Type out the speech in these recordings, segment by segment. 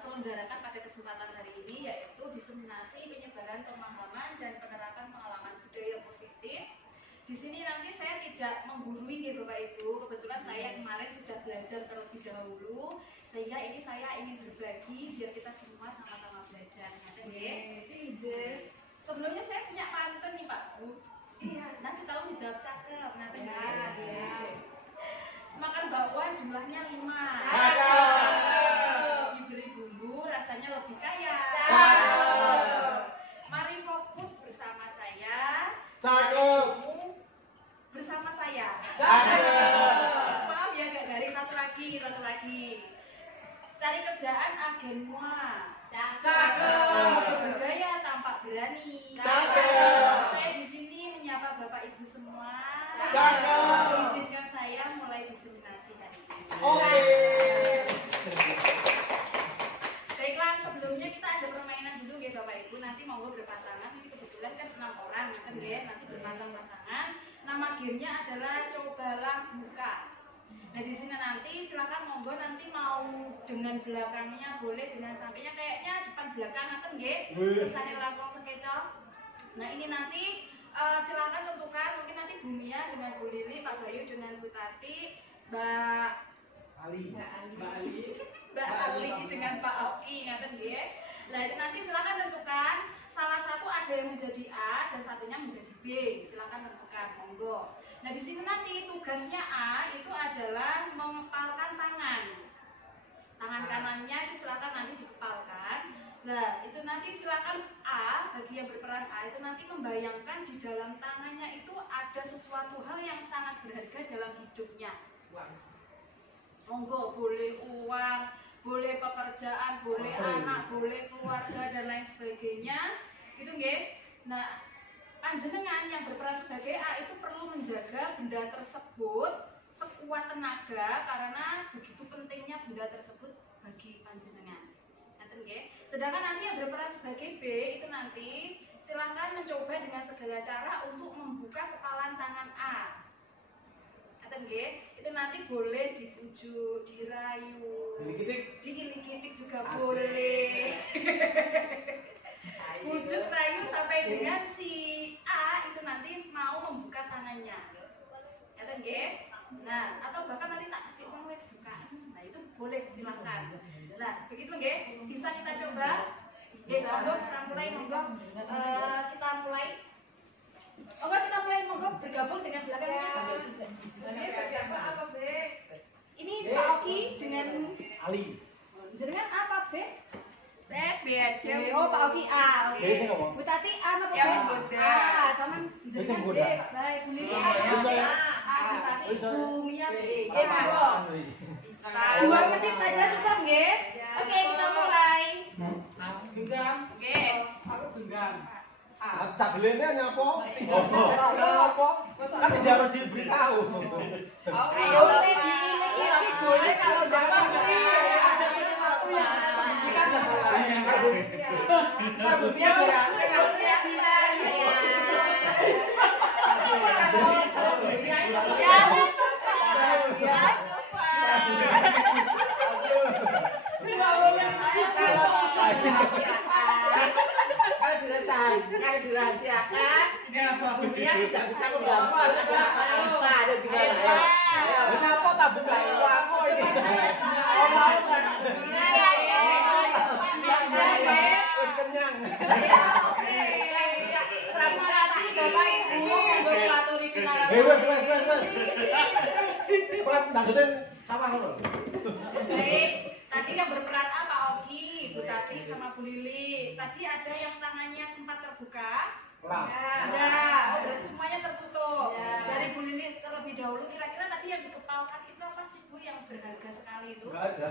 selenggarakan pada kesempatan hari ini, yaitu diseminasi penyebaran pemahaman dan penerapan pengalaman budaya positif. Di sini nanti saya tidak menggurui nih Bapak Ibu, kebetulan saya kemarin sudah belajar terlebih dahulu, sehingga ini saya ingin berbagi biar kita semua sama-sama belajar. Sebelumnya saya punya pantun nih Pak. Iya, nanti kalau dijawab cakep, nanti makan bakwan jumlahnya 5. Diberi bumbu rasanya lebih kaya. Mari fokus bersama saya. Bersama saya. Maaf ya gak garing, satu lagi. Cari kerjaan agen mua. Bergaya tampak berani. Saya di sini menyapa Bapak Ibu semua. Izinkan saya mulai diseminasi hari ini. Baiklah, sebelumnya kita ada permainan dulu ya Bapak Ibu. Nanti monggo berpasangan. Ini kebetulan kan 6 orang, nanti berpasang-pasangan. Nama gamenya adalah cobalah buka. Nah di sini nanti silakan monggo, nanti mau dengan belakangnya boleh, dengan sampingnya, kayaknya depan belakang ngaten nggih. Misalnya langkong sekecok. Nah ini nanti silakan tentukan, mungkin nanti Bu Mia dengan Bu Lili, Pak Bayu dengan Bu Tati, Mbak Ali dengan Pak Oki, ngaten nggih. Nah ini nanti silakan tentukan, salah satu ada yang menjadi A dan satunya menjadi B. Silakan tentukan, monggo. Nah di sini nanti tugasnya A itu adalah mengepalkan tangan. Tangan kanannya itu silakan nanti dikepalkan. Nah itu nanti silakan A, bagi yang berperan A itu nanti membayangkan di dalam tangannya itu ada sesuatu hal yang sangat berharga dalam hidupnya. Monggo, boleh uang, boleh pekerjaan, boleh anak, boleh keluarga dan lain sebagainya. Gitu nggih. Nah, panjenengan yang berperan sebagai A itu perlu menjaga benda tersebut sekuat tenaga karena begitu pentingnya benda tersebut bagi panjenengan. Sedangkan nanti yang berperan sebagai B itu nanti silahkan mencoba dengan segala cara untuk membuka kepalan tangan A. Itu nanti boleh dibujuk, dirayu, diilik-ilik juga boleh. Bujuk, rayu sampai dengan si A itu nanti mau membuka tangannya. Nah, atau bahkan nanti tak kasih uang wes buka. Nah, itu boleh silahkan. Nah, begitu nggih? Bisa kita coba? Nggih, monggo kita mulai, monggo. Kita mulai monggo bergabung dengan belakangnya. Siapa apa, B? Ini Pak Oki dengan Ali. Jenengan apa, B? Saya B aja. Oh, Pak Oki A. Oke. Bu Tati A apa B? Sama jenengan B. Baik, Bu Lili A. Bu Tati, Bu Mia B. Bisa. 2 menit saja cukup nggih? Oke, kita mulai. Genggam. Oke. Aku genggam. Tak gelene nyapa? Apa? Kan tidak harus diberitahu. Boleh diilik-ilik, boleh kalau dapat ada sesuatu yang signifikan. Sebelumnya berhasil harusnya kita. Kalau dirahasiakan, dunia tidak bisa membantu ada di bawah. Kenapa tak buka aku ini? Kenyang. Terima kasih Bapak Ibu untuk melaturi kenalan. Wes. Pak, nanggetin sama ngono. Baik, tadi yang berperan A Pak Ogi, Bu Tati sama Bu Lili. Tadi ada yang tangannya sempat terbuka. Ada, berarti semuanya tertutup. Dari Bu Lili terlebih dahulu, kira-kira tadi yang dikepalkan itu apa sih Bu yang berharga sekali itu? Enggak ada.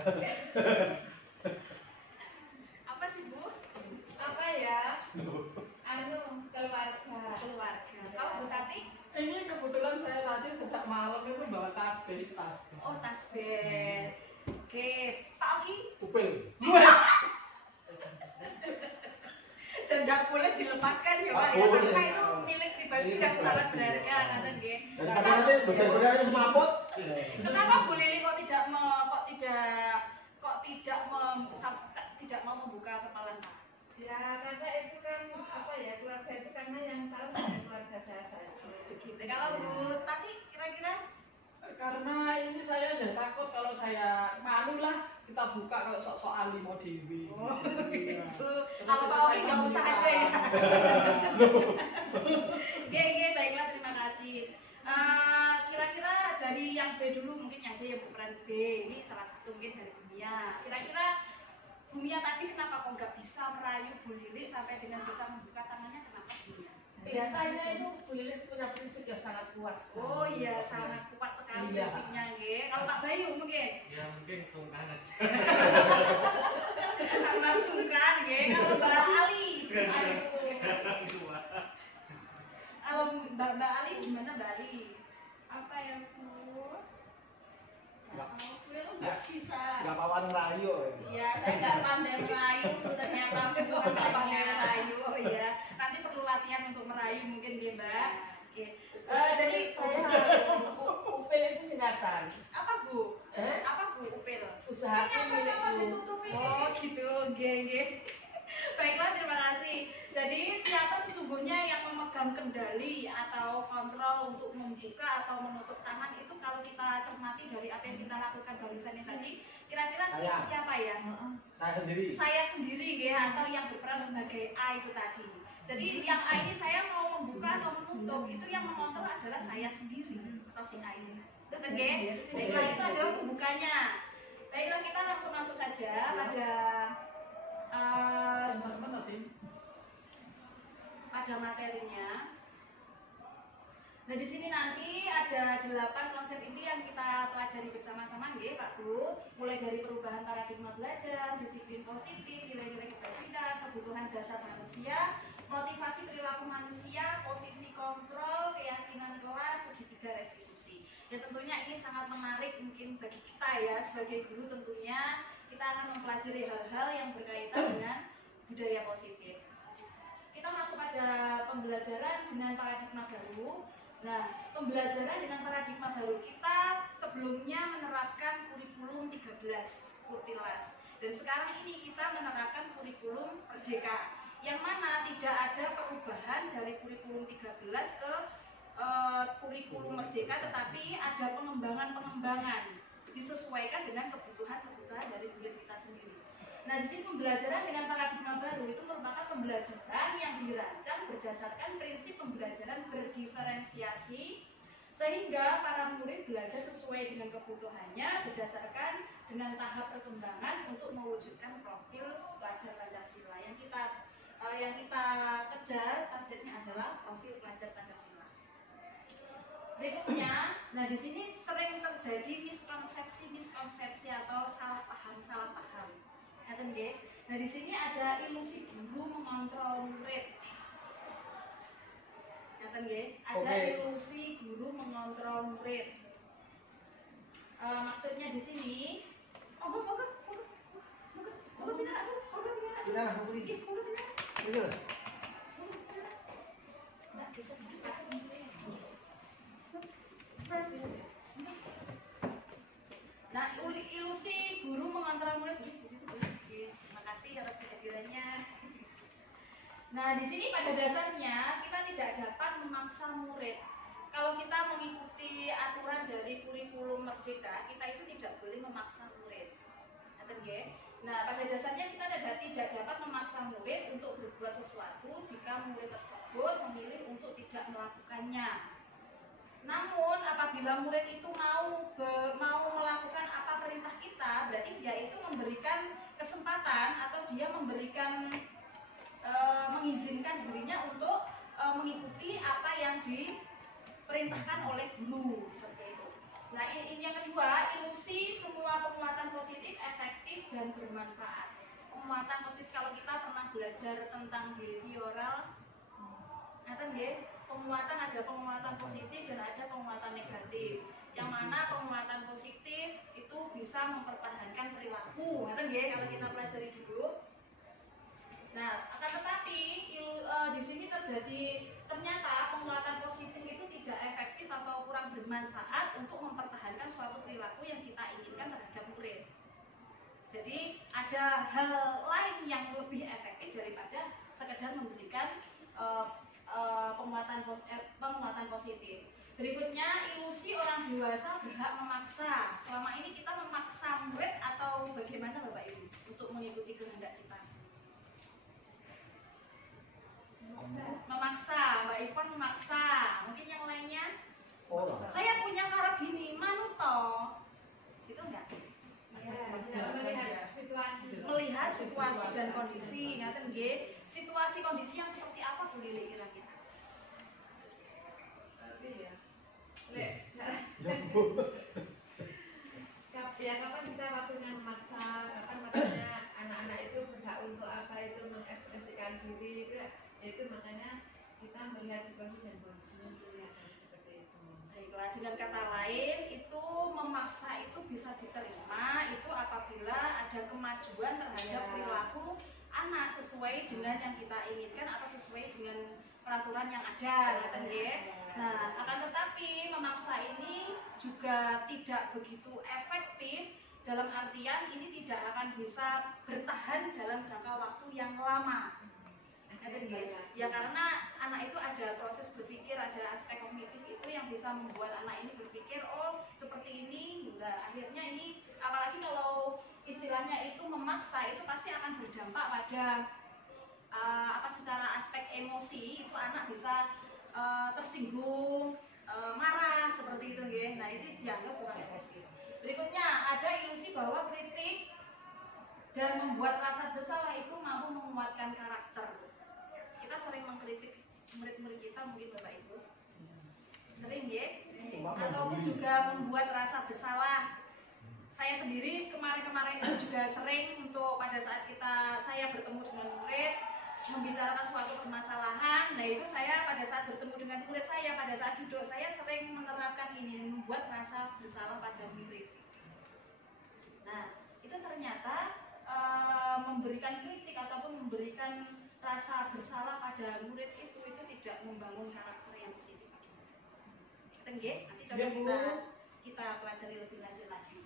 Apa sih Bu? Apa ya? Keluarga. Kalau Bu Tati? Ini kebetulan saya tadi sejak malam itu bawa tasbih. Oh, tasbih. Oke, Pak Ogi? Upil. Dan nggak boleh dilepaskan ya Pak ya, karena itu milik pribadi yang sangat berharga, kan nggih. Dan nanti benar-benar semaput. Kenapa Bu Lili kok tidak tidak mau membuka kepalan Pak? Ya karena itu kan apa ya, keluarga itu karena yang tahu hanya keluarga saya saja. Begitu. Kalau Bu Tati kira-kira? Karena ini saya udah takut kalau saya malu lah kita buka kalau sok-sok ali mau dewi. Oh, Iya. gitu. Terus Kalau Pak Oki nggak usah aja ya. Oke, baiklah, terima kasih. Kira-kira dari yang B dulu, mungkin yang B yang berperan B, ini salah satu mungkin dari Bumia. Kira-kira Bumia tadi kenapa kok nggak bisa merayu Bu Lilik sampai dengan bisa membuka tangannya, kenapa Bumia? Kelihatannya itu Bu Lilik punya prinsip yang sangat kuat sekali. Oh iya, sangat kuat sekali Iya. prinsipnya, nggih. Kalau Pak Bayu mungkin? Ya mungkin sungkan aja. Karena sungkan, nggih. Kalau Mbak Ali, Orang tua. kalau Mbak Ali gimana Mbak Ali? Apa yang Bu? Nggak. Aku itu nggak bisa. Nggak pawan ngerayu. Iya, saya nggak pandai merayu. Ternyata aku bukan Nggak pakai pandai merayu, oh ya. Nanti perlu latihan untuk merayu mungkin ya Mbak. Oke. Jadi Saya upil itu singkatan. apa Bu? Eh? Apa Bu Upil? Usahaku milikku. Oh gitu, nggih. Baiklah, terima kasih. Jadi siapa sesungguhnya yang memegang kendali atau kontrol untuk membuka atau menutup tangan itu kalau kita cermati dari apa yang kita lakukan barusan ini tadi, kira-kira Saya. siapa ya? Saya sendiri. Saya sendiri ya, atau yang berperan sebagai A itu tadi. Jadi yang A ini saya mau membuka atau menutup, itu yang mengontrol adalah saya sendiri atau si A ini. Betul nggih? Baiklah, itu adalah pembukanya. Baiklah, kita langsung masuk saja pada pada materinya. Nah, di sini nanti ada 8 konsep inti yang kita pelajari bersama-sama nggih, Pak Bu. Mulai dari perubahan paradigma belajar, disiplin positif, nilai-nilai kebajikan, kebutuhan dasar manusia, motivasi perilaku manusia, posisi kontrol, keyakinan kelas, segitiga restitusi. Ya tentunya ini sangat menarik mungkin bagi kita ya sebagai guru, tentunya kita akan mempelajari hal-hal yang berkaitan dengan budaya positif. Kita masuk pada pembelajaran dengan paradigma baru. Nah, pembelajaran dengan paradigma baru kita sebelumnya menerapkan kurikulum 13 Kurtilas. Dan sekarang ini kita menerapkan kurikulum Merdeka, yang mana tidak ada perubahan dari kurikulum 13 ke kurikulum Merdeka, tetapi ada pengembangan-pengembangan disesuaikan dengan kebutuhan-kebutuhan dari murid kita sendiri. Nah, di sini pembelajaran dengan paradigma baru itu merupakan pembelajaran yang dirancang berdasarkan prinsip pembelajaran berdiferensiasi, sehingga para murid belajar sesuai dengan kebutuhannya berdasarkan dengan tahap perkembangan untuk mewujudkan profil pelajar Pancasila. Yang kita kejar targetnya adalah profil pelajar Pancasila. Berikutnya, nah di sini sering terjadi miskonsepsi atau salah paham. Nah di sini ada ilusi guru mengontrol murid. Ada ilusi guru mengontrol murid. Maksudnya di sini, monggo pindah. Pindah lah, mau pergi. Pergi lah. Nggak bisa buka. Nah, ilusi guru mengontrol murid di situ. Terima kasih atas kehadirannya. Nah, di sini pada dasarnya kita tidak dapat memaksa murid. Kalau kita mengikuti aturan dari kurikulum Merdeka, kita itu tidak boleh memaksa murid. Nah, pada dasarnya kita tidak dapat memaksa murid untuk berbuat sesuatu jika murid tersebut memilih untuk tidak melakukannya. Namun apabila murid itu mau melakukan apa perintah kita, berarti dia itu memberikan kesempatan atau dia memberikan mengizinkan dirinya untuk mengikuti apa yang diperintahkan oleh guru, seperti itu. Nah, ini yang kedua, ilusi semua penguatan positif, efektif dan bermanfaat. Penguatan positif, kalau kita pernah belajar tentang behavioral, penguatan ada penguatan positif dan ada penguatan negatif. Yang mana penguatan positif itu bisa mempertahankan perilaku, kalau kita pelajari dulu. Nah, akan tetapi di sini terjadi ternyata penguatan positif itu tidak efektif atau kurang bermanfaat untuk mempertahankan suatu perilaku yang kita inginkan terhadap murid. Jadi ada ada hal lain yang lebih efektif daripada sekedar memberikan penguatan positif. Berikutnya, ilusi orang dewasa berhak memaksa. Selama ini kita memaksa murid atau bagaimana Bapak Ibu untuk mengikuti kehendak kita? Memaksa, Mbak Ivon memaksa. Mungkin yang lainnya? Orang. Saya punya harap gini, manuto. Itu enggak? Melihat situasi dan kondisi, ngaten nggih. Situasi kondisi yang seperti apa Bu Lili kira-kira? Ya kapan kita waktunya memaksa, kapan waktunya anak-anak itu berhak untuk apa itu mengekspresikan diri itu makanya kita melihat situasi dan kondisinya seperti itu. Baiklah, dengan kata lain itu memaksa itu bisa diterima itu apabila ada kemajuan terhadap perilaku anak sesuai dengan yang kita inginkan atau sesuai dengan peraturan yang ada, ya nggih. Nah, akan tetapi memaksa ini juga tidak begitu efektif dalam artian ini tidak akan bisa bertahan dalam jangka waktu yang lama. Ya karena anak itu ada proses berpikir, ada aspek kognitif itu yang bisa membuat anak ini berpikir oh seperti ini. Nah, akhirnya ini apalagi kalau istilahnya itu memaksa itu pasti akan berdampak pada secara aspek emosi itu anak bisa tersinggung, marah seperti itu ya. Nah, itu dianggap kurang efektif. Berikutnya ada ilusi bahwa kritik dan membuat rasa bersalah itu mampu menguatkan karakter. Kita sering mengkritik murid-murid kita mungkin Bapak Ibu. Sering ya? Ataupun juga membuat rasa bersalah. Saya sendiri kemarin-kemarin itu juga sering untuk pada saat saya bertemu dengan murid membicarakan suatu permasalahan. Nah, itu saya pada saat bertemu dengan murid saya pada saat duduk saya sering menerapkan ini membuat rasa bersalah pada murid. Nah, itu ternyata memberikan kritik ataupun memberikan rasa bersalah pada murid itu tidak membangun karakter yang positif. Nggih, nanti coba kita pelajari lebih lanjut lagi.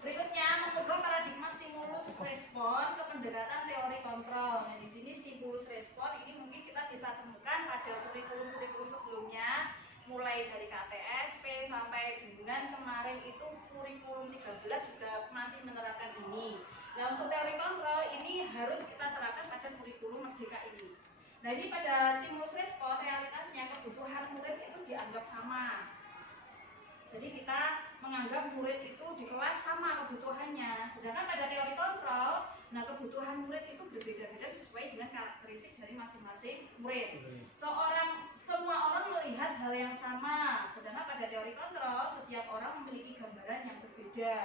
Berikutnya mengubah paradigma stimulus respon ke pendekatan teori kontrol. Nah, di sini stimulus respon ini mungkin kita bisa temukan pada kurikulum-kurikulum sebelumnya, mulai dari KTSP sampai dengan kemarin itu kurikulum 13 juga masih menerapkan ini. Nah, untuk teori kontrol ini harus kita terapkan pada kurikulum Merdeka ini. Nah, ini pada stimulus respon realitasnya kebutuhan murid itu dianggap sama. Jadi kita menganggap murid itu di kelas sama kebutuhannya. Sedangkan pada teori kontrol, nah kebutuhan murid itu berbeda-beda sesuai dengan karakteristik dari masing-masing murid. Semua orang melihat hal yang sama. Sedangkan pada teori kontrol, setiap orang memiliki gambaran yang berbeda.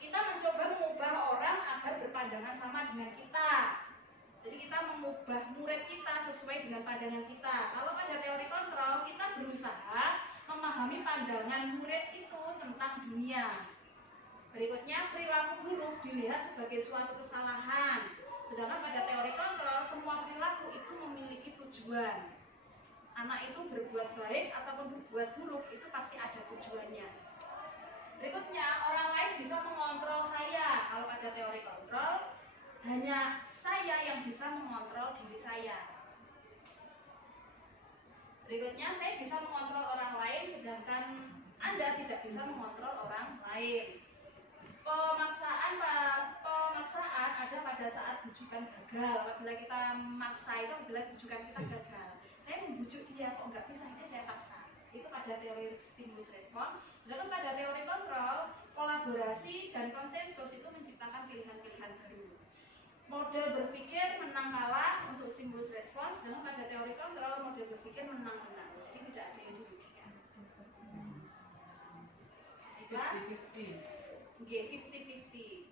Kita mencoba mengubah orang agar berpandangan sama dengan kita. Jadi kita mengubah murid kita sesuai dengan pandangan kita. Kalau pada teori kontrol, kita berusaha memahami pandangan murid itu tentang dunia. Berikutnya, perilaku buruk dilihat sebagai suatu kesalahan. Sedangkan pada teori kontrol, semua perilaku itu memiliki tujuan. Anak itu berbuat baik ataupun berbuat buruk itu pasti ada tujuannya. Berikutnya, orang lain bisa mengontrol saya. Kalau pada teori kontrol, hanya saya yang bisa mengontrol diri saya. Berikutnya, saya bisa mengontrol orang lain, sedangkan Anda tidak bisa mengontrol orang lain. Pemaksaan ada pada saat bujukan gagal. Apabila kita memaksa itu, apabila bujukan kita gagal, saya membujuk dia kok nggak bisa, ini saya paksa. Itu pada teori stimulus respon. Sedangkan pada teori kontrol, kolaborasi dan konsensus itu menciptakan pilihan-pilihan baru. Model berpikir menang kalah untuk stimulus respon, sedangkan pada teori kontrol model berpikir menang menang. Jadi tidak ada yang dirugikan. Baiklah. 50-50.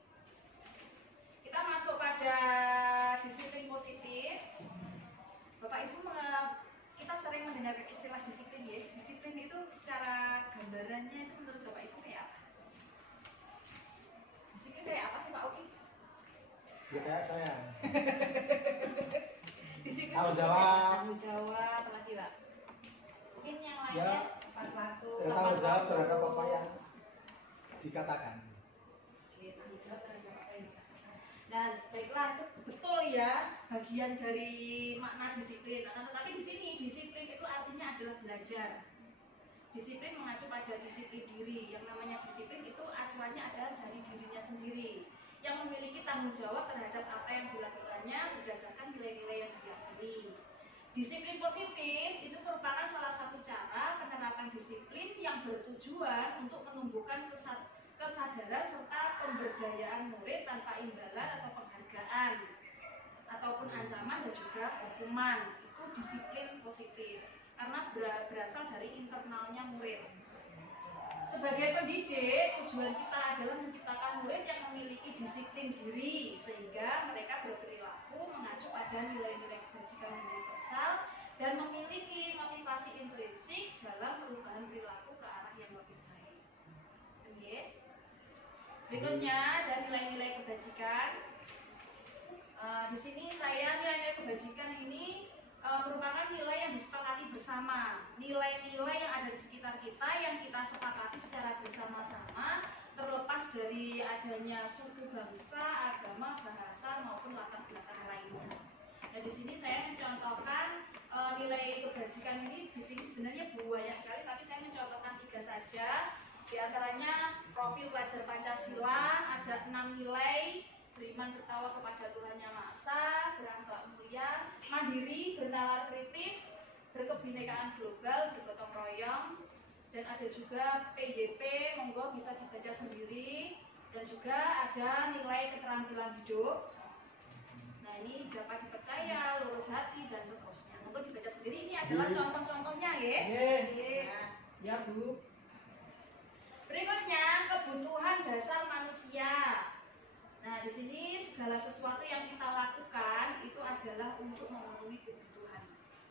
Kita masuk pada disiplin positif. Bapak Ibu, kita sering mendengar istilah disiplin ya. Disiplin itu secara gambarannya itu menurut Bapak Ibu kayak apa? Disiplin kayak apa sih Pak Oki? Ya kayak saya. Disiplin Tanggung jawab. Tanggung jawab, apalagi Pak? Mungkin yang Ya, lainnya tepat waktu. tanggung jawab terhadap apa yang dikatakan. Oke. tanggung jawab terhadap apa yang dikatakan. Nah, baiklah, itu betul ya bagian dari makna disiplin. Nah, tetapi di sini disiplin itu artinya adalah belajar. Disiplin mengacu pada disiplin diri. Yang namanya disiplin itu acuannya adalah dari dirinya sendiri, yang memiliki tanggung jawab terhadap apa yang dilakukannya berdasarkan nilai-nilai yang diyakini. Disiplin positif itu merupakan salah satu cara penerapan disiplin yang bertujuan untuk menumbuhkan kesadaran serta pemberdayaan murid tanpa imbalan atau penghargaan ataupun ancaman dan juga hukuman. Itu disiplin positif karena berasal dari internalnya murid. Sebagai pendidik, tujuan kita adalah menciptakan murid yang memiliki disiplin diri sehingga mereka berperilaku mengacu pada nilai-nilai kebajikan universal dan memiliki motivasi intrinsik dalam perubahan perilaku ke arah yang lebih baik. Oke. Berikutnya ada nilai-nilai kebajikan. Di sini saya nilai-nilai kebajikan ini merupakan nilai yang disepakati bersama, nilai-nilai yang ada di sekitar kita yang kita sepakati secara bersama-sama, terlepas dari adanya suku bangsa, agama, bahasa maupun latar belakang lainnya. Nah, di sini saya mencontohkan nilai kebajikan ini. Di sini sebenarnya banyak sekali, tapi saya mencontohkan 3 saja. Di antaranya profil pelajar Pancasila ada 6 nilai: beriman bertakwa kepada Tuhan Yang Maha Esa, berakhlak mulia, mandiri, bernalar kritis, berkebinekaan global, bergotong royong, dan ada juga PYP, monggo bisa dibaca sendiri, dan juga ada nilai keterampilan hidup. Nah, ini dapat dipercaya, lurus hati, dan seterusnya. Monggo dibaca sendiri. Ini adalah contoh-contohnya ya. Nah, Ya Bu. berikutnya kebutuhan dasar manusia. Nah, di sini segala sesuatu yang kita lakukan itu adalah untuk memenuhi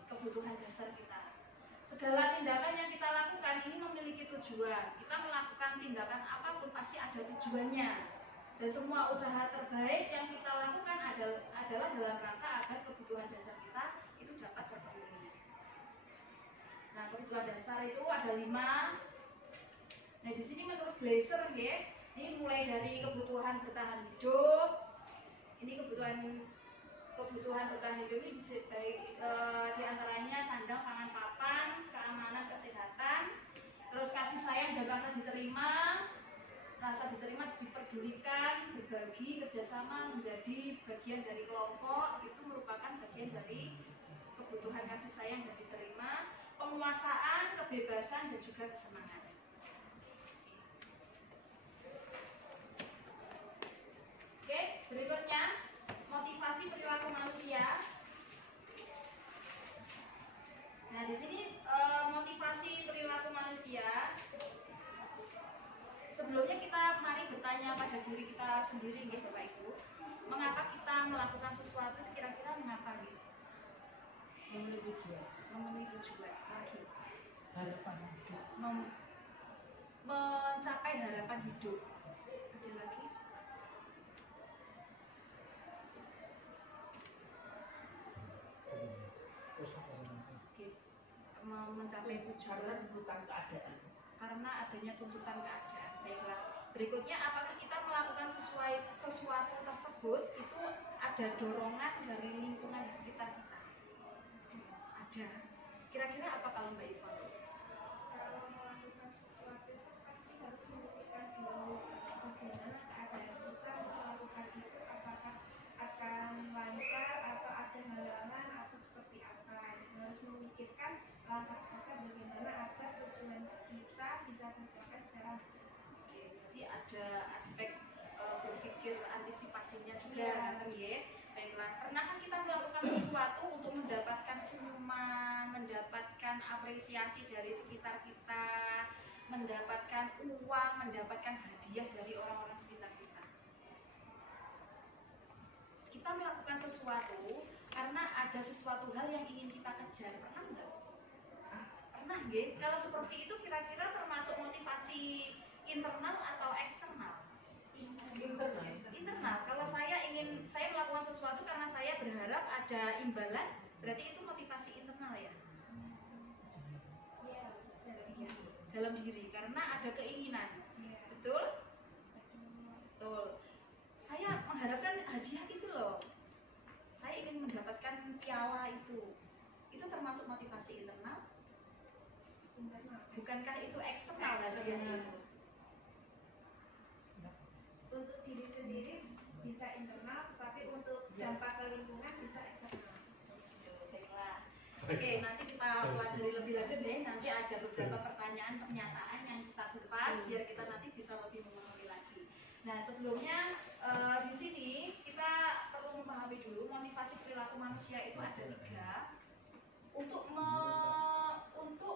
kebutuhan dasar kita. Segala tindakan yang kita lakukan ini memiliki tujuan. Kita melakukan tindakan apapun pasti ada tujuannya. Dan semua usaha terbaik yang kita lakukan adalah dalam rangka agar kebutuhan dasar kita itu dapat terpenuhi. Nah, kebutuhan dasar itu ada 5. Nah, di sini menurut Glaser ya, ini mulai dari kebutuhan bertahan hidup. Ini kebutuhan bertahan hidup ini di antaranya sandang, pangan, papan, keamanan, kesehatan, terus kasih sayang dan rasa diterima, diperdulikan, berbagi, kerjasama, menjadi bagian dari kelompok. Itu merupakan bagian dari kebutuhan kasih sayang dan diterima, penguasaan, kebebasan, dan juga kesenangan. Oke, berikutnya motivasi perilaku manusia. Nah, di sini motivasi perilaku manusia. Sebelumnya kita mari bertanya pada diri kita sendiri, nggih Bapak Ibu. Mengapa kita melakukan sesuatu itu kira-kira mengapa nggih? Memenuhi tujuan. Memenuhi tujuan lagi. Harapan hidup. Mencapai harapan hidup. Ada lagi? Oke. Mencapai tujuan Karena tuntutan keadaan. karena adanya tuntutan keadaan. Baiklah. Berikutnya, apakah kita melakukan sesuatu tersebut itu ada dorongan dari lingkungan di sekitar kita? Ada. Kira-kira apa kalau Mbak Ivon? Kalau melakukan sesuatu itu pasti harus memikirkan dulu bagaimana keadaan kita melakukan itu, apakah akan lancar atau ada halangan atau seperti apa. Harus memikirkan langkah kita bagaimana agar tujuan kita bisa tercapai secara maksimal. Oke, jadi ada aspek berpikir antisipasinya juga, ya. Baiklah, pernahkah kita melakukan sesuatu untuk mendapatkan senyuman, mendapatkan apresiasi dari sekitar kita, mendapatkan uang, mendapatkan hadiah dari orang-orang sekitar kita? Kita melakukan sesuatu karena ada sesuatu hal yang ingin kita kejar, pernah nggak? Pernah, nggih? Kalau seperti itu kira-kira termasuk motivasi internal atau eksternal? Internal. Kalau saya melakukan sesuatu karena saya berharap ada imbalan, berarti itu motivasi internal ya? Iya, Dalam diri, karena ada keinginan. Betul? Betul. piala itu termasuk motivasi internal? Bukankah itu eksternal bagian itu? Untuk diri sendiri bisa internal, tapi untuk dampak ke lingkungan bisa eksternal. Baiklah. Oke, nanti kita pelajari lebih lanjut deh. Nanti ada beberapa pertanyaan pernyataan yang kita kupas biar kita nanti bisa lebih memahami lagi. Nah, sebelumnya di sini kita perlu memahami dulu motivasi perilaku manusia itu ada 3 untuk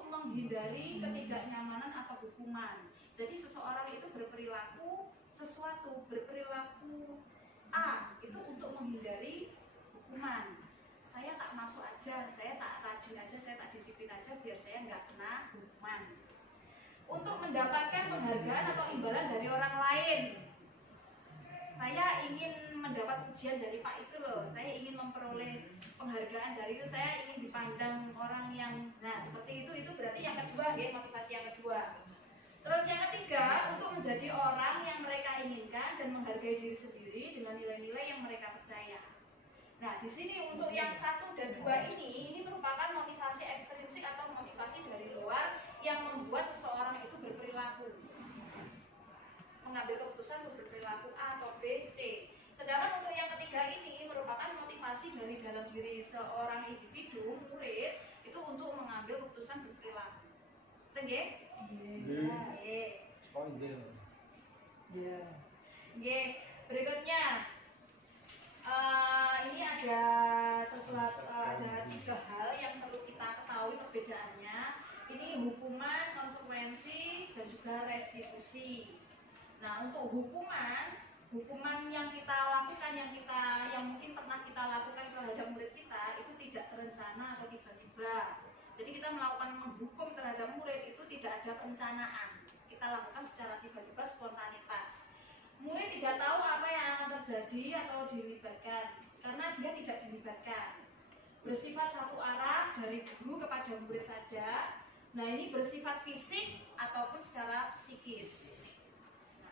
menghindari ketidaknyamanan atau hukuman. Jadi seseorang itu berperilaku A itu untuk menghindari hukuman. Saya tak masuk aja, saya tak rajin aja, saya tak disiplin aja biar saya nggak kena hukuman. Untuk mendapatkan penghargaan atau imbalan dari orang lain. Saya ingin mendapat pujian dari Pak itu loh, saya ingin memperoleh penghargaan dari itu, saya ingin dipandang orang yang, nah seperti itu berarti yang kedua ya, motivasi yang kedua. Terus yang ketiga, untuk menjadi orang yang mereka inginkan dan menghargai diri sendiri dengan nilai-nilai yang mereka percaya. Nah di sini untuk yang 1 dan 2 ini merupakan motivasi ekstrinsik atau motivasi dari luar yang membuat seseorang itu berperilaku, mengambil keputusan untuk berperilaku A atau B, C. Sedangkan untuk yang ketiga ini merupakan motivasi dari dalam diri seorang individu, murid, itu untuk mengambil keputusan berperilaku. Nggih? Nggih. Oh, nggih. Iya. Nggih. Berikutnya ini ada ada 3 hal yang perlu kita ketahui perbedaannya. Ini hukuman, konsekuensi, dan juga restitusi. Nah, untuk hukuman yang kita lakukan, yang mungkin pernah kita lakukan terhadap murid kita itu tidak terencana atau tiba-tiba. Jadi kita melakukan menghukum terhadap murid itu tidak ada perencanaan. Kita lakukan secara tiba-tiba, spontanitas. Murid tidak tahu apa yang akan terjadi atau dilibatkan karena dia tidak dilibatkan. Bersifat satu arah dari guru kepada murid saja. Nah, ini bersifat fisik ataupun secara psikis.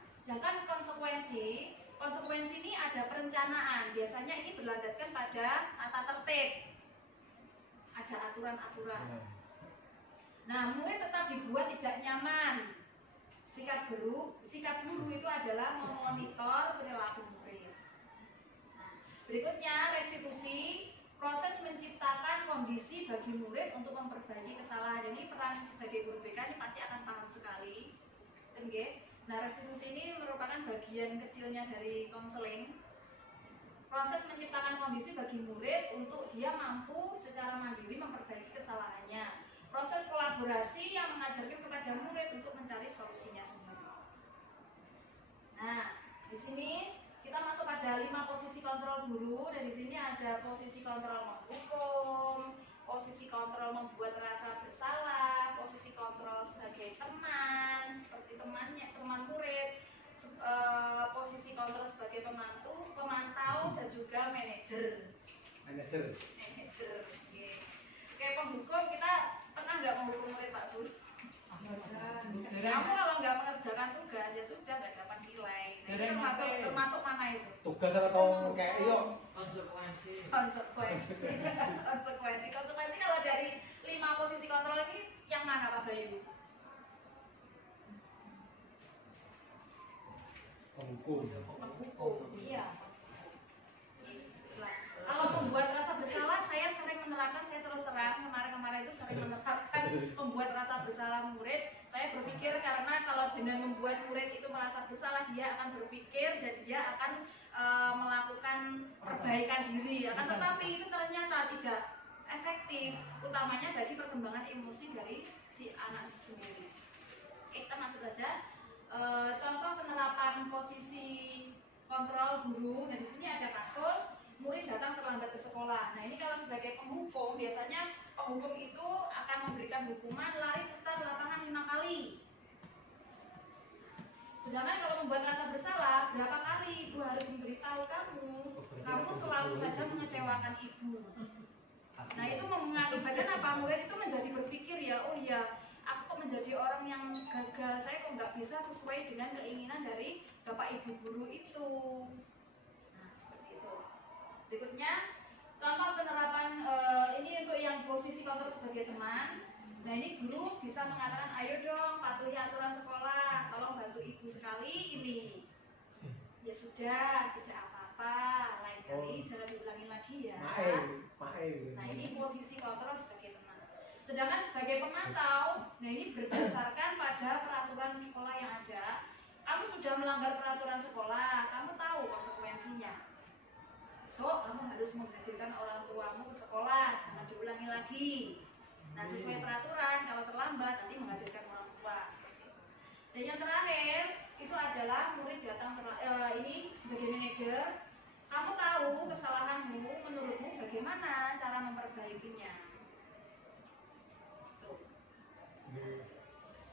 Sedangkan konsekuensi ini ada perencanaan. Biasanya ini berlandaskan pada tata tertib. Ada aturan-aturan. Nah, murid tetap dibuat tidak nyaman. Sikap guru itu adalah memonitor perilaku murid. Nah, berikutnya restitusi, proses menciptakan kondisi bagi murid untuk memperbaiki kesalahan. Ini peran sebagai guru BK ini pasti akan paham sekali. Oke? Nah, restitusi ini merupakan bagian kecilnya dari konseling. Proses menciptakan kondisi bagi murid untuk dia mampu secara mandiri memperbaiki kesalahannya. Proses kolaborasi yang mengajarkan kepada murid untuk mencari solusinya sendiri. Nah, di sini kita masuk pada 5 posisi kontrol guru. Dan di sini ada posisi kontrol menghukum, posisi kontrol membuat rasa bersalah, posisi kontrol sebagai teman, seperti teman murid, posisi kontrol sebagai pemantau dan juga manajer. Oke, penghukum, kita pernah nggak menghukum murid Pak Guru? Kamu kalau nggak mengerjakan tugas ya sudah nggak dapat nilai. Nah, ini termasuk mana itu? Tugas atau kayak iyo? Konsekuensi. Konsekuensi kalau dari 5 posisi kontrol ini yang mana Pak Bayu? Menghukum. Iya. Kalau membuat rasa bersalah, saya sering menerapkan, saya terus terang kemarin itu sering menerapkan membuat rasa bersalah murid. Saya berpikir karena kalau dengan membuat murid itu merasa bersalah, dia akan berpikir dan dia akan melakukan perbaikan diri. Akan tetapi itu ternyata tidak efektif, utamanya bagi perkembangan emosi dari si anak itu sendiri. Oke, kita masuk saja. Contoh penerapan posisi kontrol guru. Nah, di sini ada kasus murid datang terlambat ke sekolah. Nah, ini kalau sebagai penghukum, biasanya penghukum itu akan memberikan hukuman lari putar lapangan 5 kali. Sedangkan kalau membuat rasa bersalah, berapa kali ibu harus memberitahu kamu selalu saja mengecewakan ibu. Nah, itu mengakibatkan apa? Murid itu menjadi berpikir ya, oh ya, aku kok menjadi orang yang gagal, saya kok nggak bisa sesuai dengan keinginan dari bapak ibu guru itu. Nah, seperti itu. Berikutnya, contoh penerapan ini untuk yang posisi kontrol sebagai teman. Nah ini guru bisa mengatakan, ayo dong patuhi aturan sekolah, tolong bantu ibu sekali ini. Ya sudah, tidak apa-apa, lain kali jangan diulangi lagi ya. Nah ini posisi kontrol sebagai teman. Sedangkan sebagai pemantau, nah ini berdasarkan pada peraturan sekolah yang ada. Kamu sudah melanggar peraturan sekolah, kamu tahu konsekuensinya. Besok kamu harus menghadirkan orang tuamu ke sekolah, jangan diulangi lagi. Nah sesuai peraturan, kalau terlambat nanti menghadirkan orang tua. Dan yang terakhir itu adalah murid datang ini sebagai manajer, kamu tahu kesalahanmu, menurutmu bagaimana cara memperbaikinya. Tuh.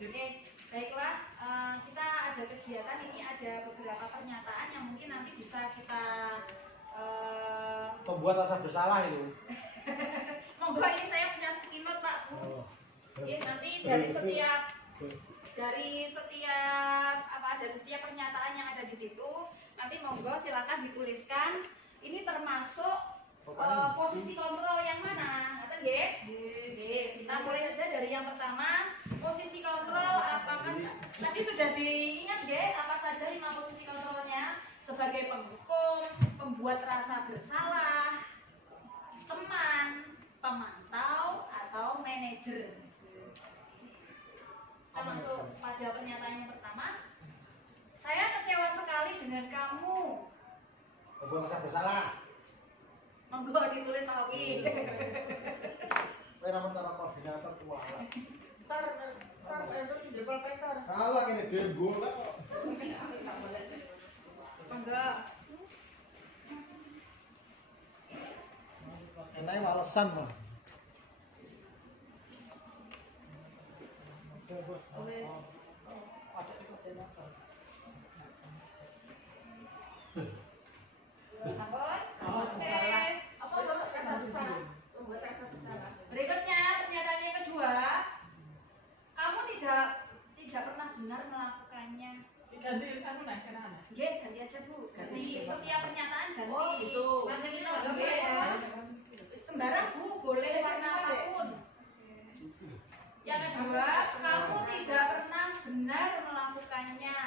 Oke, baiklah, kita ada kegiatan ini, ada beberapa pernyataan yang mungkin nanti bisa kita Membuat rasa bersalah itu. monggo ini saya punya sticky note Pak Bu. Ya, nanti dari setiap pernyataan yang ada di situ, nanti monggo silakan dituliskan ini termasuk posisi kontrol yang mana. Ngerti nggih? Nggih. Kita mulai aja dari yang pertama, posisi kontrol apakah tadi sudah diingat nggih apa saja 5 posisi kontrolnya? Sebagai penghukum, pembuat rasa bersalah, teman, pemantau, atau manajer. Kita masuk pada pernyataan yang pertama. Saya kecewa sekali dengan kamu. Membuat rasa bersalah. Monggo ditulis Pak Oki. Nama koordinator kuala. Ntar itu jebol peter. Kalah kene denggo lah kok. Monggo. Enake walesan mah. Berikutnya pernyataan yang kedua, kamu tidak pernah benar melakukannya. Ganti kamu naik kenapa? Nggih, ganti aja Bu. Ganti setiap pernyataan ganti. Oh, gitu. Mas ini nggih ya. Sembarang Bu, boleh warna apapun. Yang kedua, kamu tidak pernah benar melakukannya.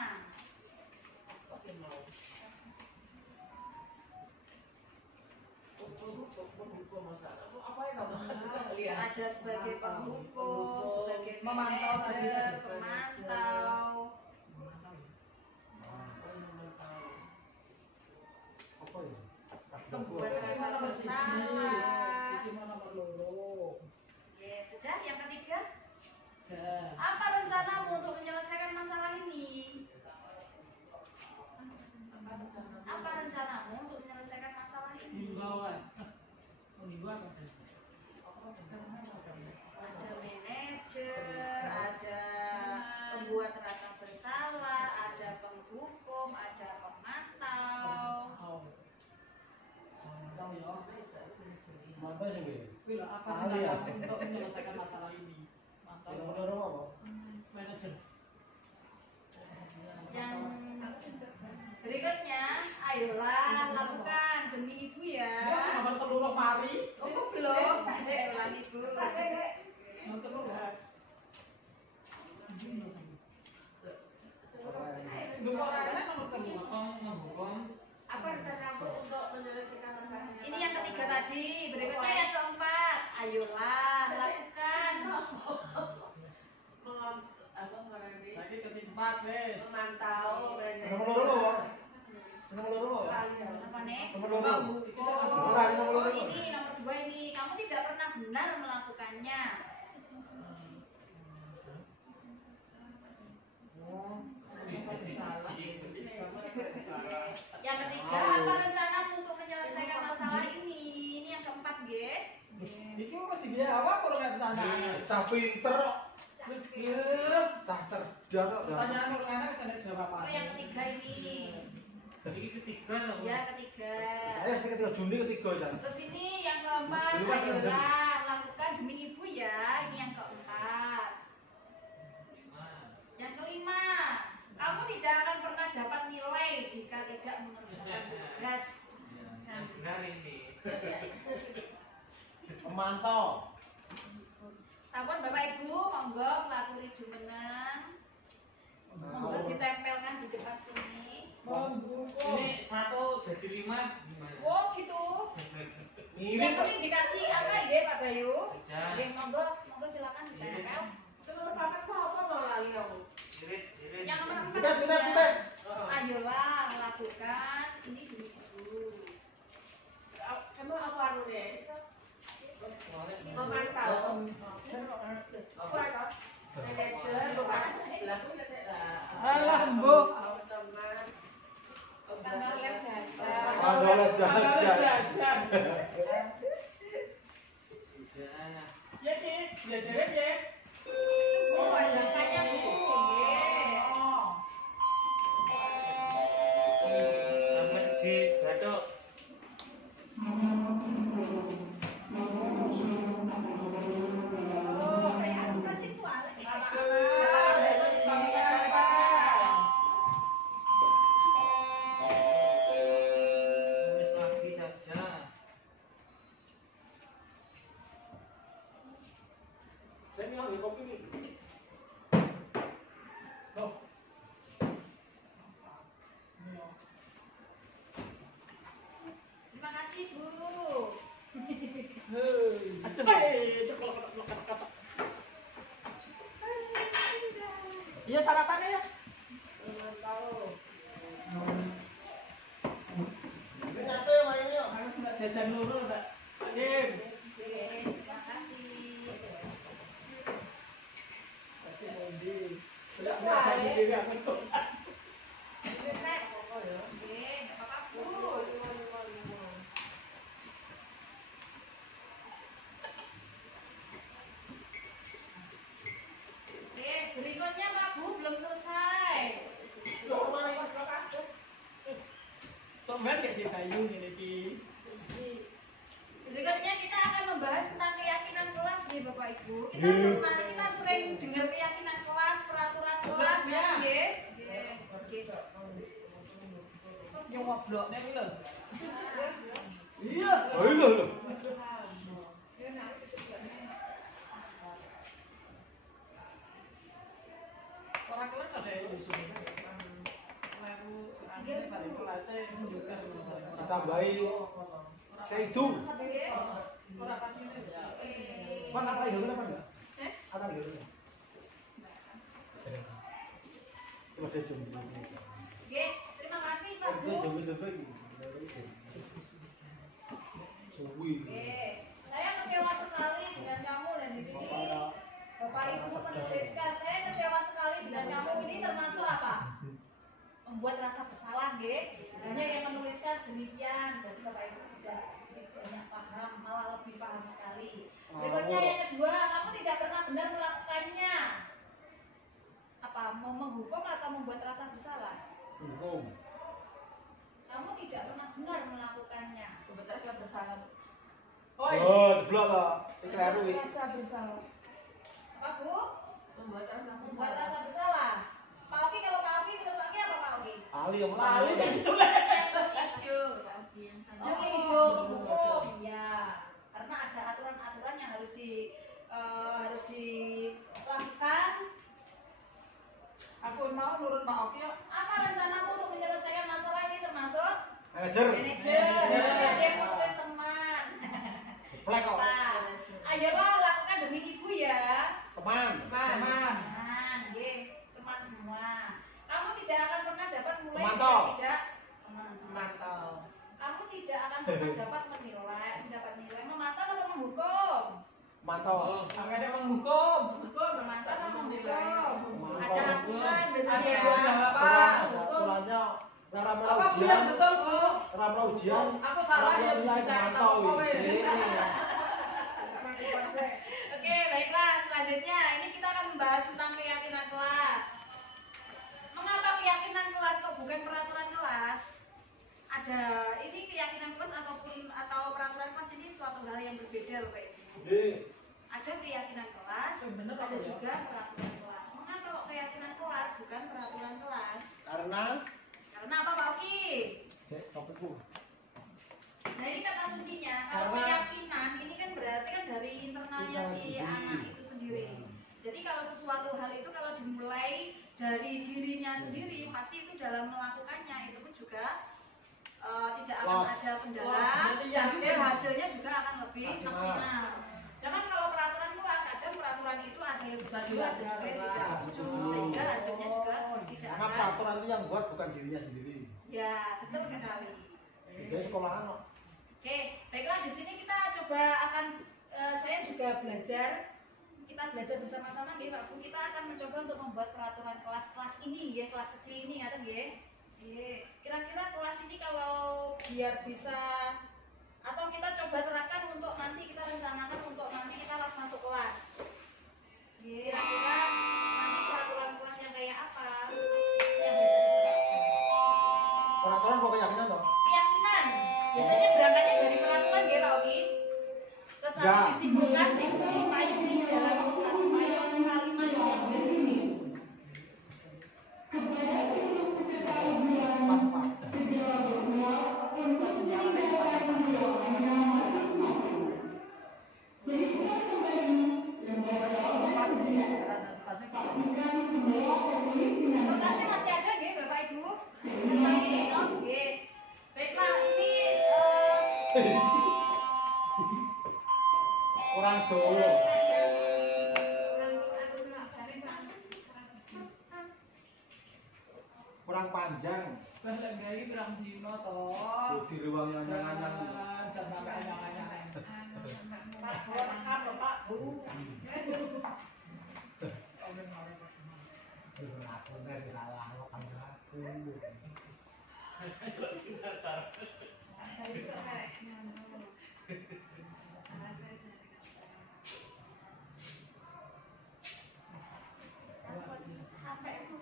Ada sebagai penghukum, sebagai manajer, pemantau. Apa ya? Membuat rasa bersalah. Ya, sudah. Yang ketiga, apa rencanamu untuk menyelesaikan masalah ini? Apa rencanamu untuk menyelesaikan masalah ini? Ada manajer, ada pembuat rasa bersalah, ada penghukum, ada pemantau. Mantap sih nggih. Bila apa Ahli ya? untuk menyelesaikan masalah ini? Sing Mantap. menurut apa? Manajer. Yang berikutnya, ayolah lakukan demi ibu ya. Ya, sama telur mari. Oh belum, saya ulangi Bu. Telur. Apa rencanamu untuk menyelesaikan masalahnya? Ini yang ketiga tadi, berikutnya yang keempat. Ayolah lakukan. Sakit ketimpat, wes. Memantau, Nomor loro apa? Sing nomor loro apa? Apa nih? Nomor loro. Penghukum. Ora, nomor loro. Oh ini nomor 2 ini. Kamu tidak pernah benar melakukannya. Yang ketiga, apa rencanamu untuk menyelesaikan masalah ini? Ini yang keempat, G. Iki kok masih dia awak kalau nggak tanya. Cah pinter kok. Cah cerdas kok. Pertanyaan lu anak bisa ada jawaban. Oh yang ketiga ini. Ini ketiga loh. Ya ketiga. Saya ketiga Juni ketiga Jan. Terus ini yang keempat, Dulu kan ayolah lakukan demi ibu ya. Ini yang keempat. Yang kelima, kamu tidak akan pernah dapat nilai jika tidak mengerjakan tugas. Benar ini. Pemantau. Sampun Bapak Ibu, monggo ngaturi jumeneng. Monggo ditempelkan di depan sini. Ini 1 jadi 5 gimana? Oh gitu. Yang Mirip. penting dikasih apa ya Pak Bayu? Sudah. Oke, monggo silakan ditempel. Nomor papat mau apa mau lali kamu? Irit. Yang nomor 4. Butet. Ayolah lakukan ini demi Ibu. Kamu apa anu deh? Memantau. Apa itu? Manajer bukan? Lakukan Alah, Mbok. teman. Panggolet jajan. Sudah. Ya, Ki. Diajarin ya. Oh, ajakannya Bu. Sampai di batuk. Tulis lagi saja. Saya ini ambil kopi nih. Terima kasih Bu. Iya, sarapannya ya. Ini nyate mainnya. Harus nggak jajan dulu, Mbak. Amin. Oke, terima kasih. Berarti mau di. Sudah belajar diri aku tuh. Oke, nggak apa-apa Bu. Oke, berikutnya Pak Bu belum selesai. Loh, mana ini? Sombong kayak si Bayu ini, Ki. Berikutnya kita akan membahas tentang keyakinan kelas nih Bapak Ibu. Iya. Kita sering dengar keyakinan kelas, peraturan kelas, Kelas, ya. kan, nggih? Gitu. Yang ngobrolnya ini loh. Iya. Oh, iya loh. Orang kelas ada yang di sini. Lalu, akhirnya pada kelasnya menunjukkan. Ditambahi keju. Nggih. Orang kasih ini. Mana ada yang apa enggak? Ada yang apa? Ada jumbo. Oke, terima kasih Pak Bu. Jumbo ini. Suwi. Oke, saya kecewa sekali dengan kamu dan di sini Bapak Ibu menuliskan. Saya kecewa sekali dengan kamu ini termasuk apa? Membuat rasa bersalah, nggih. Banyak yang menuliskan demikian. Berarti Bapak Ibu sudah sedikit banyak paham, malah lebih paham sekali. Berikutnya yang kedua, kamu tidak pernah benar melakukannya. Apa? Mau menghukum atau membuat rasa bersalah? Hukum. Kamu tidak pernah benar melakukannya. Kebetulan saya bersalah. Oh, iya. Oh, jeblok lah. Iki karo iki. Rasa bersalah. Apa Bu? Membuat rasa Membuat rasa bersalah. Pak Oki, kalau Pak Oki menurut Pak Oki apa Pak Oki? Ali yang Lali sih. Hijau, Oki yang sana. Oke, hijau hukum, ya. Karena ada aturan-aturan yang harus dilakukan. Aku mau nurut Pak Oki yuk. Apa rencanamu untuk menyelesaikan masalah ini termasuk manajer. manajer? Ada yang menulis teman. Plek kok. Nah, ayolah lakukan demi ibu ya. Teman. Teman. Teman, nggih, teman semua. Kamu tidak akan pernah dapat mulai Memantau. jika tidak memantau. Mantau. Kamu tidak akan pernah dapat mendapat nilai memantau atau menghukum. Mantau. Aku ada menghukum. Memantau atau menghukum. Memantau. Ada aturan Ada biasanya. dua jawaban. Aturannya cara Apa melakukan aku ujian. yang betul, Bu? Cara melakukan ujian. Aku salah cara ya, nilai bisa mantau tahu ini. Oke, baiklah. Selanjutnya, ini kita akan membahas tentang keyakinan kelas. Mengapa keyakinan kelas kok bukan peraturan kelas? Ada ini keyakinan kelas atau peraturan kelas ini suatu hal yang berbeda loh Pak Ibu. Jadi, Ada keyakinan kelas, Bener, ada Pak, ya? juga peraturan kelas. Mengapa kok keyakinan kelas bukan peraturan kelas? karena Karena apa Pak Oki? Cek, topikku. Nah ini kata kuncinya, kalau keyakinan ini kan berarti kan dari internalnya si anak itu sendiri. Jadi kalau sesuatu hal itu kalau dimulai dari dirinya sendiri, pasti itu dalam melakukannya itu pun juga tidak akan ada kendala dan hasilnya juga akan lebih maksimal. Jangan kalau peraturan kelas, kadang peraturan itu ada yang setuju, ada juga yang tidak setuju, sehingga hasilnya juga tidak Karena akan. peraturan itu yang buat bukan dirinya sendiri. Ya, betul sekali. Jadi sekolahan kok. Oke, baiklah di sini kita coba akan saya juga belajar. Kita belajar bersama-sama nggih Pak Bu. Kita akan mencoba untuk membuat peraturan kelas-kelas ini ya, kelas kecil ini ngaten nggih. Kira-kira kelas ini kalau biar bisa atau kita coba terapkan untuk nanti kita rencanakan untuk nanti kita pas masuk kelas. Kira-kira nanti peraturan kelas yang kayak apa yang bisa diterapkan? Peraturan kok keyakinan toh? Keyakinan. Biasanya berangkatnya dari peraturan nggih Pak Oki. Terus nanti disimpulkan dipayungi dalam satu payung kalimat yang positif. Lokasi masih ada nggih Bapak Ibu? Masih oke. Baiklah ini Kurang dulu. Kurang panjang. Lagi berang dino toh. Di ruang yang anyang-anyang. Jangan anyang-anyang. Pak Bu rekam lho Pak Bu. Aku nek salah kok aku. Sampai itu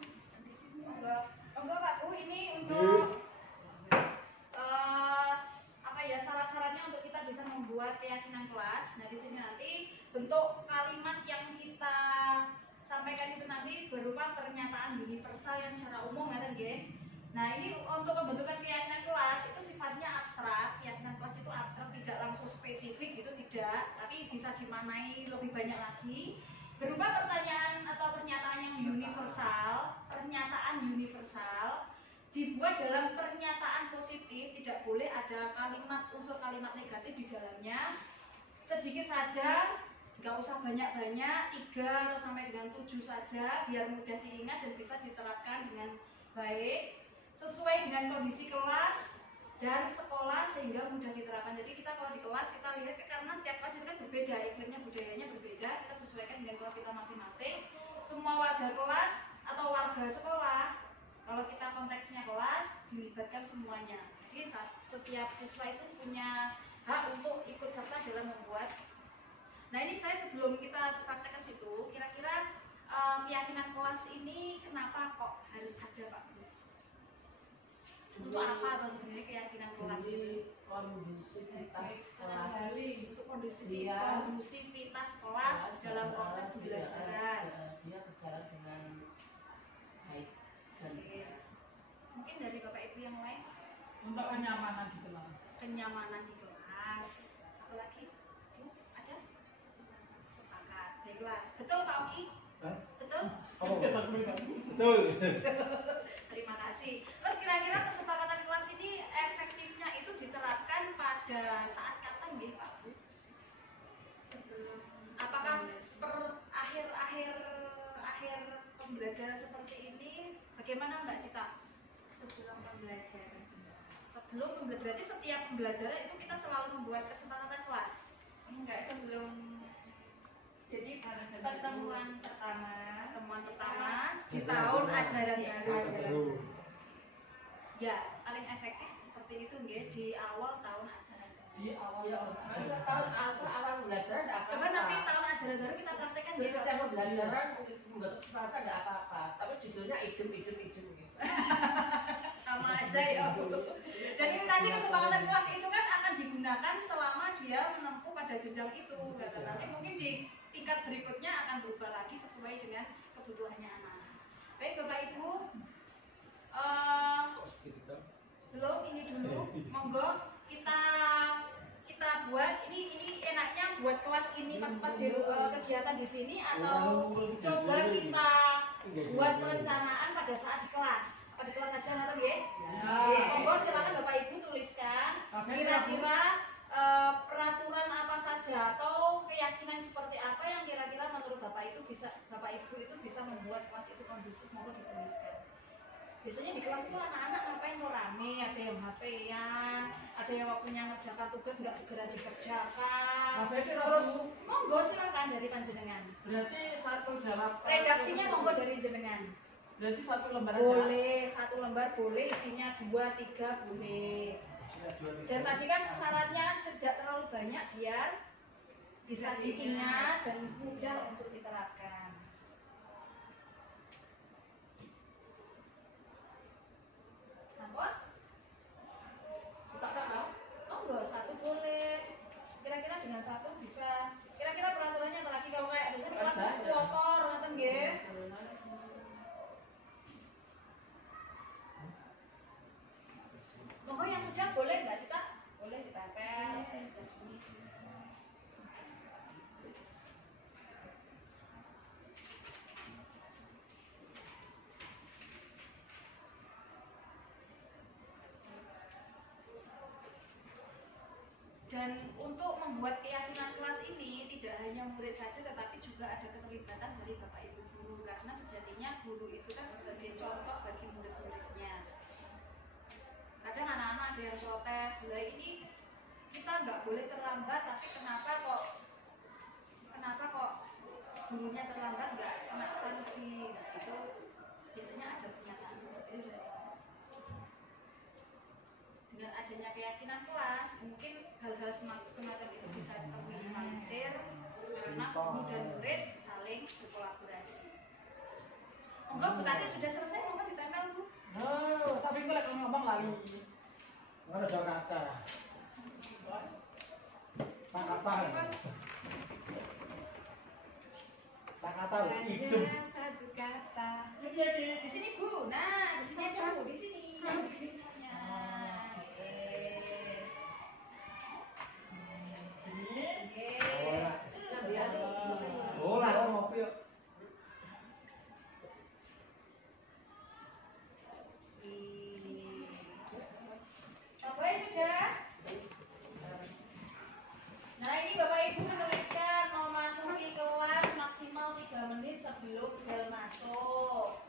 enggak Pak Bu ini untuk apa ya syarat-syaratnya untuk kita bisa membuat keyakinan kelas. Nah di sini nanti bentuk kalimat yang kita sampaikan itu nanti berupa pernyataan universal yang secara umum kan nggih. Nah ini untuk pembentukan keyakinan kelas itu sifatnya abstrak. Keyakinan kelas itu abstrak, tidak langsung spesifik gitu tidak, tapi bisa dimaknai lebih banyak lagi berupa pertanyaan atau pernyataan yang universal. Pernyataan universal dibuat dalam pernyataan positif, tidak boleh ada kalimat unsur kalimat negatif di dalamnya. Sedikit saja, nggak usah banyak-banyak, 3 sampai dengan 7 saja biar mudah diingat dan bisa diterapkan dengan baik sesuai dengan kondisi kelas dan sekolah sehingga mudah diterapkan. Jadi kita kalau di kelas kita lihat karena setiap kelas itu kan berbeda, iklimnya budayanya berbeda, kita sesuaikan dengan kelas kita masing-masing. Semua warga kelas atau warga sekolah, kalau kita konteksnya kelas dilibatkan semuanya. Jadi setiap siswa itu punya hak untuk ikut serta dalam membuat. Nah ini saya sebelum kita praktek ke situ, kira-kira keyakinan kelas ini kenapa kok harus ada Pak Bu? Untuk apa atau sebenarnya keyakinan kelas ini? Kondusivitas kelas. Untuk kondusivitas kelas dalam proses pembelajaran. Dia berjalan dengan baik dan Mungkin dari Bapak Ibu yang lain untuk kenyamanan di kelas. kenyamanan di kelas. Apalagi? Bu, ada? Sepakat. Baiklah. Betul Pak Oki? Hah? Betul? Oh, betul. Terima kasih. Terus kira-kira kesepakatan kelas ini efektifnya itu diterapkan pada saat kapan nggih Pak Bu? Apakah per akhir pembelajaran seperti ini bagaimana Mbak Sita? Sebelum pembelajaran. Berarti setiap pembelajaran itu kita selalu membuat kesepakatan kelas. Enggak sebelum. Jadi pertemuan pertama di tahun ajaran baru. Ya, paling efektif seperti itu nggih di awal tahun ajaran baru. Di awal Ya, awal belajar ada apa-apa. Coba nanti tahun ajaran baru kita praktekkan Terus nggih. setiap pembelajaran membentuk kesepakatan ada apa-apa, tapi judulnya idem gitu. Sama aja ya Bu. Dan ini nanti kesepakatan kelas itu kan akan digunakan selama dia menempuh pada jenjang itu. Nanti mungkin di tingkat berikutnya akan berubah lagi sesuai dengan kebutuhannya anak. Baik Bapak Ibu, belum ini dulu, monggo kita kelas ini pas di kegiatan di sini atau coba kita buat perencanaan pada saat di kelas? Apa di kelas saja nggak ya? Monggo silakan Bapak Ibu tuliskan kira-kira peraturan apa saja atau keyakinan seperti apa yang kira-kira menurut Bapak Ibu itu bisa membuat kelas itu kondusif, monggo dituliskan. Biasanya di kelas itu anak-anak ngapain rame, ada yang HP-an, ada yang waktunya ngerjakan tugas nggak segera dikerjakan. Terus monggo silakan dari panjenengan. Berarti satu jawab. Redaksinya monggo dari jenengan. Berarti satu lembar aja. Boleh, satu lembar boleh, isinya 2, 3 boleh. Dan tadi kan syaratnya tidak terlalu banyak biar bisa diingat dan mudah untuk diterapkan. Sampun? Kita kan tahu. Oh enggak, satu boleh. Kira-kira dengan satu bisa. Kira-kira peraturannya apa lagi kalau kayak biasanya kelas kotor, ngoten nggih. Monggo yang sudah boleh enggak sih, Kak? Boleh ditempel sebelah sini. Dan untuk membuat keyakinan kelas ini tidak hanya murid saja tetapi juga ada keterlibatan dari Bapak Ibu guru, karena sejatinya guru itu kan sebagai contoh bagi murid-muridnya. Kadang anak-anak ada yang protes, lah ini kita nggak boleh terlambat, tapi kenapa kok gurunya terlambat nggak kena sanksi? Nah, itu biasanya ada pernyataan seperti itu dari dengan adanya keyakinan kelas, mungkin hal-hal semacam itu bisa terminimalisir karena guru dan murid saling berkolaborasi. Monggo Bu Tati sudah selesai, monggo ditempel Bu. Oh, tapi gue lagi ngomong lagi. Nggak ada kata. Sangkatan. Sangkatan hidup. Hanya satu kata. Di sini Bu, nah di sini aja Bu, di sini semuanya. Oh lah, ngopi yuk. Coba sudah. Nah ini Bapak Ibu menuliskan memasuki kelas maksimal 3 menit sebelum bel masuk.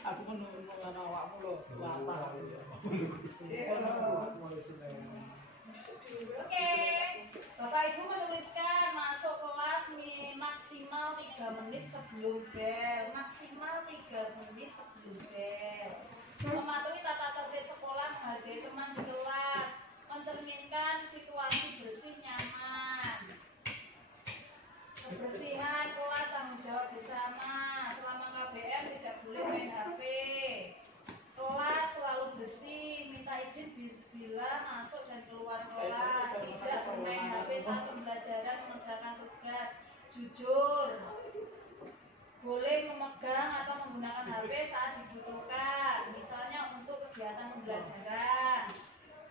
Aku kan nunggu awakmu loh. Selatan. Oke, Bapak Ibu menuliskan masuk kelas maksimal 3 menit sebelum bel. Maksimal 3 menit sebelum bel. Mematuhi tata tertib sekolah, menghargai teman di kelas, mencerminkan situasi bersih nyaman. Kebersihan kelas tanggung jawab bersama. Selama KBM tidak boleh main HP. Kelas selalu bersih, minta izin bila masuk dan keluar kelas, tidak bermain HP saat pembelajaran mengerjakan tugas, jujur, boleh memegang atau menggunakan HP saat dibutuhkan, misalnya untuk kegiatan pembelajaran.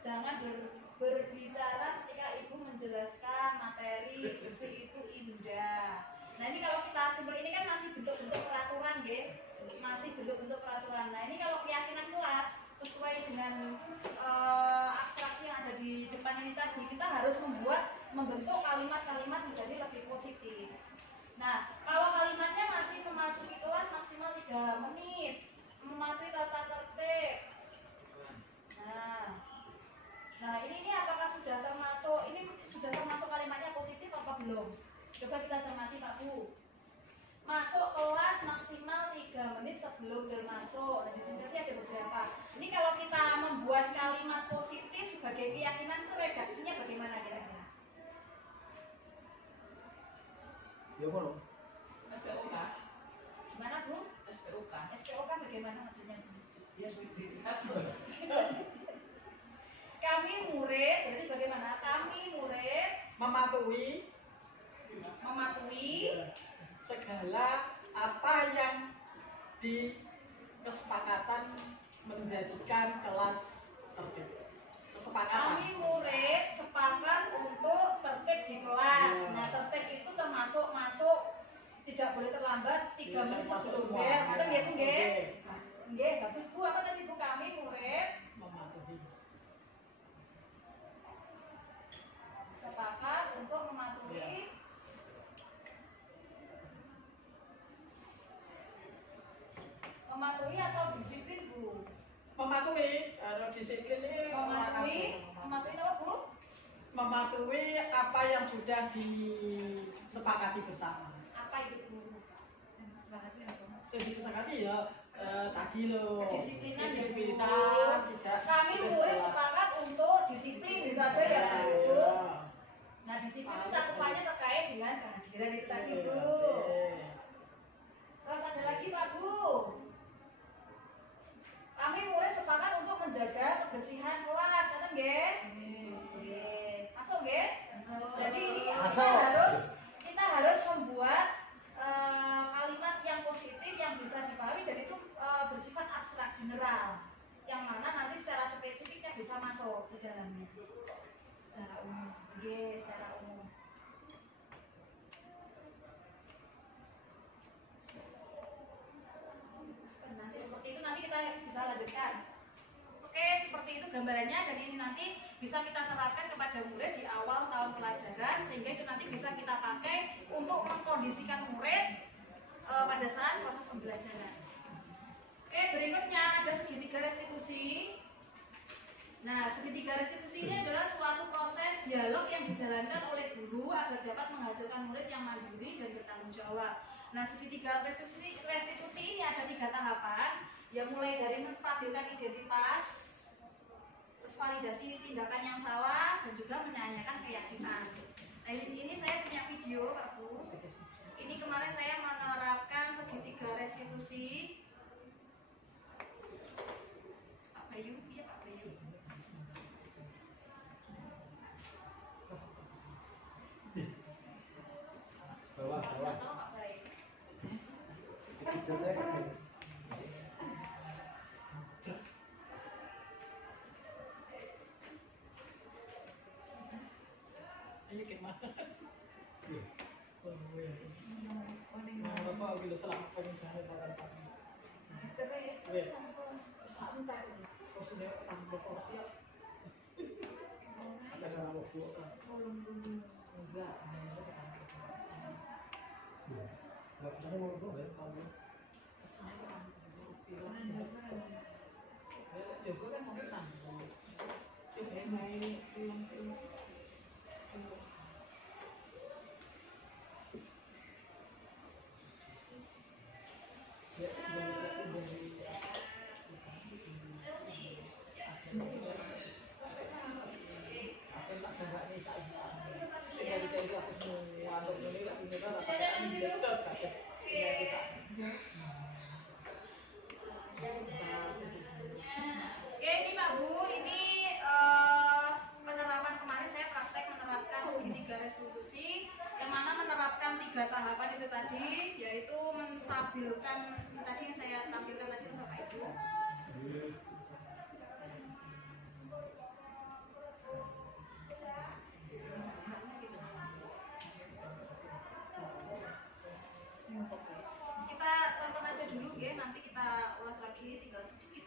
Jangan berbicara ketika ibu menjelaskan materi, bersih itu indah. Nah ini kalau kita simpel ini kan masih bentuk-bentuk peraturan, masih bentuk-bentuk peraturan. Nah ini kalau keyakinan kelas sesuai dengan abstraksi yang ada di depan ini tadi, kita harus membentuk kalimat-kalimat menjadi lebih positif. Nah kalau kalimatnya masih memasuki kelas maksimal 3 menit, mematuhi tata tertib. Nah ini apakah sudah termasuk kalimatnya positif apa belum? Coba kita cermati Pak Bu. Masuk kelas maksimal 3 menit sebelum bel masuk. Nah di sini tadi ada beberapa. Ini kalau kita membuat kalimat positif sebagai keyakinan itu redaksinya bagaimana kira-kira? Ya boleh. SPOK. Gimana Bu? SPOK. SPOK bagaimana maksudnya Bu? Ya sudah. Kami murid, jadi bagaimana? Kami murid Mematuhi mematuhi segala apa yang di kesepakatan menjadikan kelas tertib. Kesepakatan. kami murid sepakat untuk tertib di kelas. Nah, tertib itu termasuk masuk tidak boleh terlambat 3 menit sebelum bel. Kadang gitu nggih. Nggih, bagus Bu. Apa tadi Bu? Kami murid Mematuhi. sepakat untuk mematuhi mematuhi atau disiplin Bu? Mematuhi, kalau disiplin ini Mematuhi apa Bu? mematuhi apa yang sudah disepakati bersama. Apa itu Bu? Yang disepakati apa? Sudah disepakati ya tadi loh. Kedisiplinan ya, Bu. Kedisiplinan tidak. Kami murid sepakat untuk disiplin gitu aja ya Bu. Nah, disiplin itu cakupannya terkait dengan kehadiran itu tadi Bu. Terus ada lagi Pak Bu. Kami murid sepakat untuk menjaga kebersihan kelas, kata nggih? Nggih. Masuk nggih? Jadi kita harus membuat kalimat yang positif yang bisa dipahami dan itu bersifat abstrak general. Yang mana nanti secara spesifiknya bisa masuk di dalamnya. Secara umum. Nggih, secara umum. Nanti seperti itu nanti kita bisa lanjutkan. Oke, seperti itu gambarannya dan ini nanti bisa kita terapkan kepada murid di awal tahun pelajaran sehingga itu nanti bisa kita pakai untuk mengkondisikan murid pada saat proses pembelajaran. Oke, berikutnya ada segitiga restitusi. Nah, segitiga restitusi ini adalah suatu proses dialog yang dijalankan oleh guru agar dapat menghasilkan murid yang mandiri dan bertanggung jawab. Nah, segitiga restitusi ini ada 3 tahapan, yang mulai dari menstabilkan identitas, terus validasi tindakan yang salah, dan juga menanyakan keyakinan. Nah, ini saya punya video, Pak Bu. Ini kemarin saya menerapkan segitiga restitusi. Pak Bayu, iya Pak Bayu. Bawah. Tahu Pak Bayu. Itu saya. Ini gimana? Oh, iya. Oh, ini Nah, Bapak bila selamat pengusaha barang-barang. Wes, santai. Porsinya tambah porsi. Ada salah waktu. Enggak, Nggak bisa ngomong ya kamu. Juga kan mau menang. Coba main film-film. Ya, dari Oke, ini Pak Bu, ini penerapan kemarin saya praktek menerapkan segitiga restitusi yang mana menerapkan 3 tahapan itu tadi, yaitu menstabilkan tadi yang saya tampilkan tadi itu Bapak Ibu. Kita tonton aja dulu ya, nanti kita ulas lagi tinggal sedikit.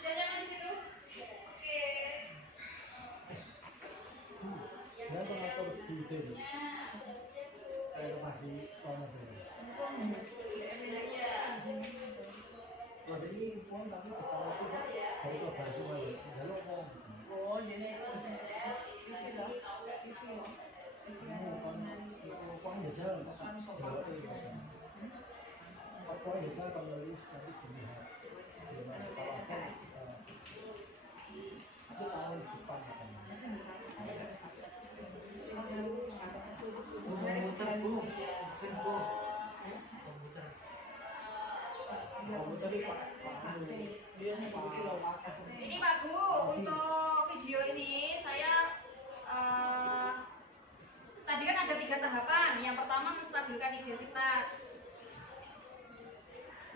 Sudah nyaman di situ? Oke. Ya, pengatur di sini. Kayak masih kamu sini. Kalau ini pun tapi ketawa itu dari kabar semua ya. Kalau mau. Oh, jadi itu loh. Kamu kan ya jalan kan. apa yang saya penulis tadi dilihat gimana kalau aku tahun depan katanya. Komputer bu, mesin bu, komputer. Komputer ini Pak dia Pak Ini Pak Bu, untuk video ini saya tadi kan ada 3 tahapan. Yang pertama menstabilkan identitas.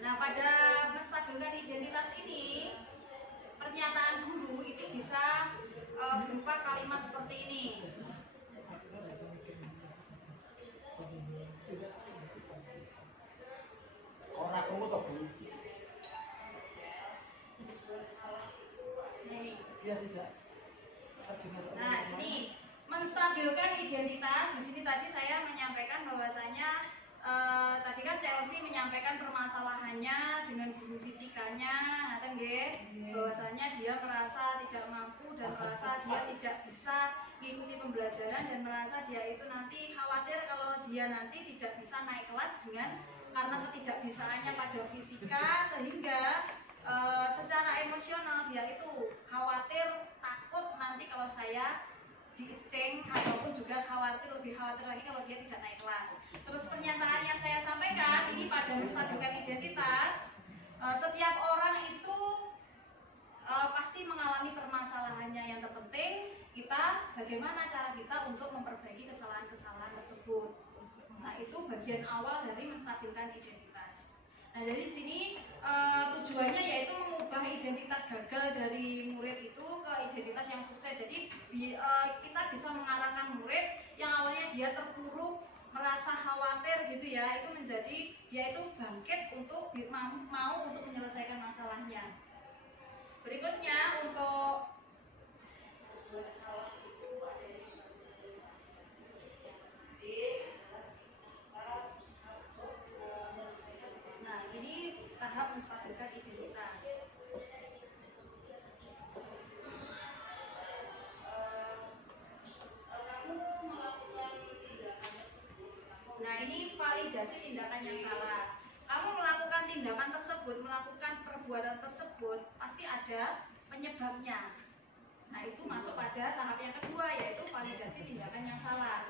Nah, pada menstabilkan identitas ini, pernyataan guru itu bisa berupa kalimat seperti ini. orang kamu tuh Bu. Iya tidak. Nah, ini menstabilkan identitas. Di sini tadi saya menyampaikan bahwasanya tadi kan Chelsea menyampaikan permasalahannya dengan guru fisikanya, ngaten nggih, bahwasanya dia merasa tidak mampu dan merasa dia tidak bisa mengikuti pembelajaran dan merasa dia itu nanti khawatir kalau dia nanti tidak bisa naik kelas karena ketidakbisaannya pada fisika, sehingga secara emosional dia itu khawatir, takut nanti kalau saya dieceng, ataupun juga lebih khawatir lagi kalau dia tidak naik kelas. Terus pernyataannya saya sampaikan ini pada menstabilkan identitas. Setiap orang itu pasti mengalami permasalahannya. Yang terpenting bagaimana cara kita untuk memperbaiki kesalahan-kesalahan tersebut. Nah, itu bagian awal dari menstabilkan identitas. Nah, dari sini tujuannya yaitu mengubah identitas gagal dari murid itu ke identitas yang sukses. Jadi kita bisa mengarahkan murid yang awalnya dia terpuruk, merasa khawatir gitu ya, itu menjadi dia itu bangkit untuk mau untuk menyelesaikan masalahnya. Berikutnya untuk tahap menstabilkan identitas. Kamu melakukan tindakan tersebut. Nah, ini validasi tindakan yang salah. Kamu melakukan tindakan tersebut, melakukan perbuatan tersebut, pasti ada penyebabnya. Nah, itu masuk pada tahap yang kedua, yaitu validasi tindakan yang salah.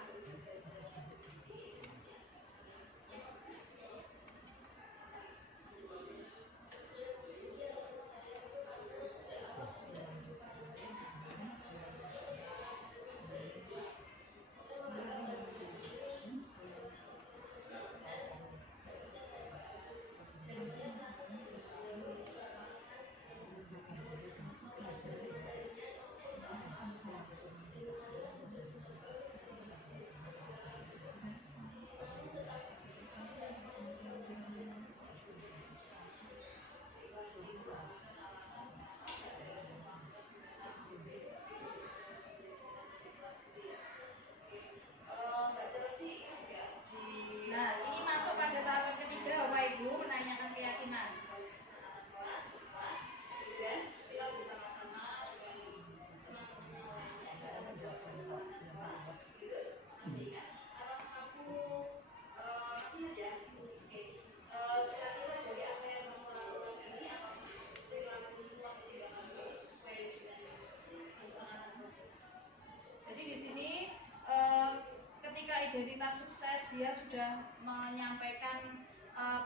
Nah, ini masuk pada tahap ketiga, Bapak Ibu, menanyakan keyakinan. Dan kita bersama-sama masih ingat? Apakah aku masih ingat ya? Oke. Kira-kira dari apa yang kamu lakukan ini, apakah perilakumu atau tindakanmu sesuai dengan kesepakatan tersebut? Jadi di sini ketika identitas sukses dia sudah menyampaikan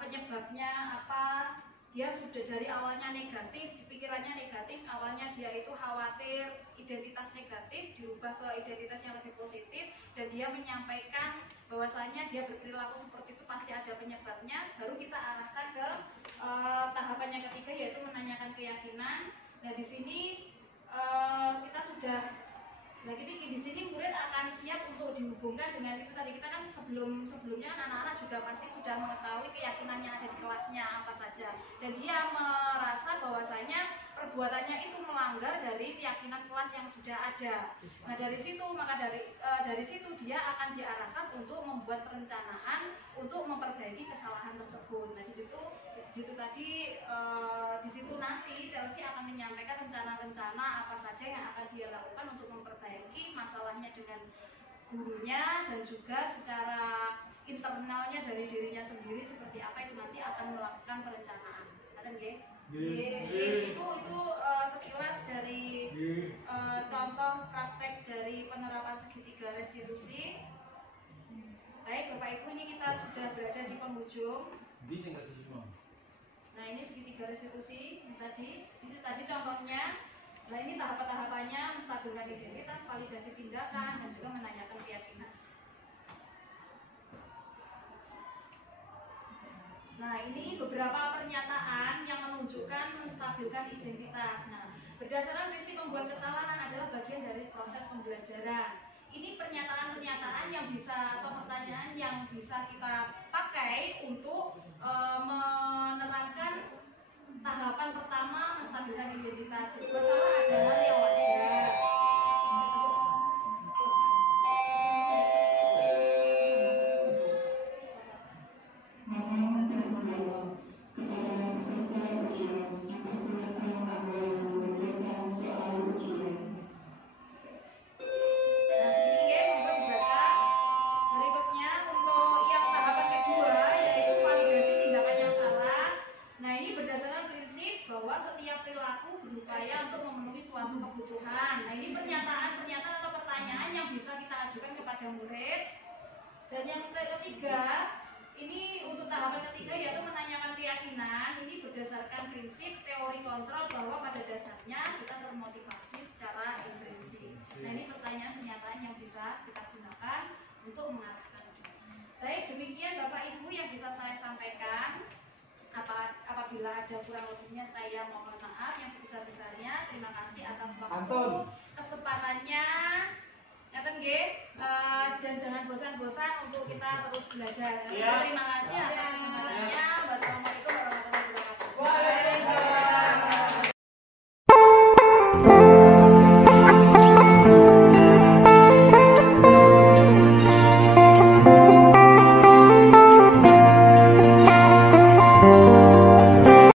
penyebabnya apa, dia sudah dari awalnya negatif, pikirannya negatif, awalnya dia itu khawatir, identitas negatif dirubah ke identitas yang lebih positif, dan dia menyampaikan bahwasanya dia berperilaku seperti itu pasti ada penyebabnya. Baru kita arahkan ke tahapan yang ketiga, yaitu menanyakan keyakinan. Nah, di sini kita sudah di sini murid akan siap untuk dihubungkan dengan itu tadi. Kita kan sebelumnya kan anak-anak juga pasti sudah mengetahui keyakinannya ada di kelasnya apa saja, dan dia merasa bahwasanya perbuatannya itu melanggar dari keyakinan kelas yang sudah ada. Nah, dari situ dia akan diarahkan untuk membuat perencanaan untuk memperbaiki kesalahan tersebut. Nah, di situ nanti Chelsea akan menyampaikan rencana-rencana apa saja yang akan dia lakukan untuk memperbaiki masalahnya dengan gurunya, dan juga secara internalnya dari dirinya sendiri seperti apa itu nanti akan melakukan perencanaan. Ada nggih? Itu sekilas dari contoh praktek dari penerapan segitiga restitusi. Baik Bapak Ibu, ini kita sudah berada di penghujung. Nah ini segitiga restitusi ini tadi contohnya. Nah ini tahapan-tahapannya menstabilkan identitas, validasi tindakan, dan juga menanyakan keyakinan. Nah ini beberapa pernyataan yang menunjukkan menstabilkan identitas. Nah berdasarkan prinsip membuat kesalahan adalah bagian dari proses pembelajaran. Ini pernyataan-pernyataan yang bisa atau pertanyaan yang bisa kita pakai untuk menerangkan tahapan pertama menstabilkan identitas. Masalah adalah hal yang wajar. Dan yang ketiga, ini untuk tahapan ketiga yaitu menanyakan keyakinan. Ini berdasarkan prinsip teori kontrol bahwa pada dasarnya kita termotivasi secara intrinsik. Nah ini pertanyaan-pernyataan yang bisa kita gunakan untuk mengarahkan. Baik, demikian Bapak Ibu yang bisa saya sampaikan. Apabila ada kurang lebihnya saya mohon maaf yang sebesar-besarnya. Terima kasih atas waktu, kesempatannya. Dan jangan bosan-bosan untuk kita terus belajar. Terima kasih atas